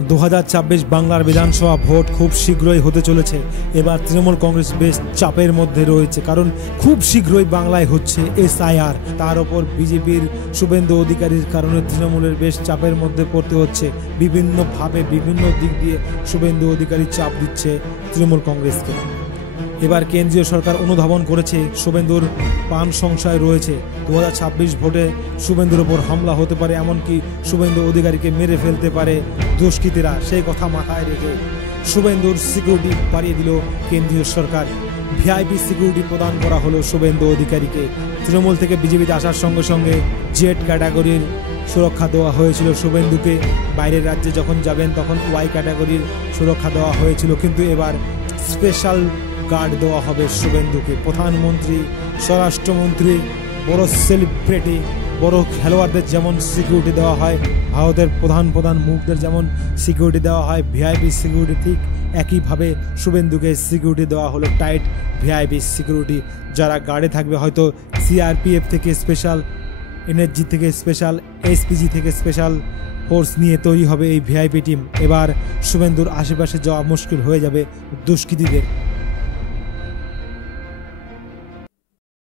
2026 বাংলার বিধানসভা ভোট খুব শীঘ্রই হতে চলেছে। এবার তৃণমূল কংগ্রেস বেশ চাপের মধ্যে রয়েছে, কারণ খুব শীঘ্রই বাংলায় হচ্ছে SIR। তার ওপর বিজেপির শুভেন্দু অধিকারীর কারণে তৃণমূলের বেশ চাপের মধ্যে পড়তে হচ্ছে। বিভিন্নভাবে বিভিন্ন দিক দিয়ে শুভেন্দু অধিকারী চাপ দিচ্ছে তৃণমূল কংগ্রেসকে। এবার কেন্দ্রীয় সরকার অনুধাবন করেছে শুভেন্দুর প্রাণ সংশয় রয়েছে। 2026 ভোটে শুভেন্দুর ওপর হামলা হতে পারে, এমনকি শুভেন্দু অধিকারীকে মেরে ফেলতে পারে দুষ্কৃতীরা। সেই কথা মাথায় রেখে শুভেন্দুর সিকিউরিটি বাড়িয়ে দিল কেন্দ্রীয় সরকার। VIP সিকিউরিটি প্রদান করা হলো শুভেন্দু অধিকারীকে। তৃণমূল থেকে বিজেপিতে আসার সঙ্গে সঙ্গে জেড ক্যাটাগরির সুরক্ষা দেওয়া হয়েছিল শুভেন্দুকে। বাইরের রাজ্যে যখন যাবেন তখন Y ক্যাটাগরির সুরক্ষা দেওয়া হয়েছিল, কিন্তু এবার স্পেশাল গার্ড দেওয়া হবে শুভেন্দুকে। প্রধানমন্ত্রী, স্বরাষ্ট্রমন্ত্রী, বড় সেলিব্রিটি, বড় খেলোয়াড়দের যেমন সিকিউরিটি দেওয়া হয়, ভারতের প্রধান মুখদের যেমন সিকিউরিটি দেওয়া হয় VIP সিকিউরিটি, ঠিক একইভাবে শুভেন্দুকে সিকিউরিটি দেওয়া হলো, টাইট VIP সিকিউরিটি। যারা গার্ডে থাকবে, হয়তো CRPF থেকে স্পেশাল, NSG থেকে স্পেশাল, SPG থেকে স্পেশাল ফোর্স নিয়ে তৈরি হবে এই VIP টিম। এবার শুভেন্দুর আশেপাশে যাওয়া মুশকিল হয়ে যাবে দুষ্কৃতীদের।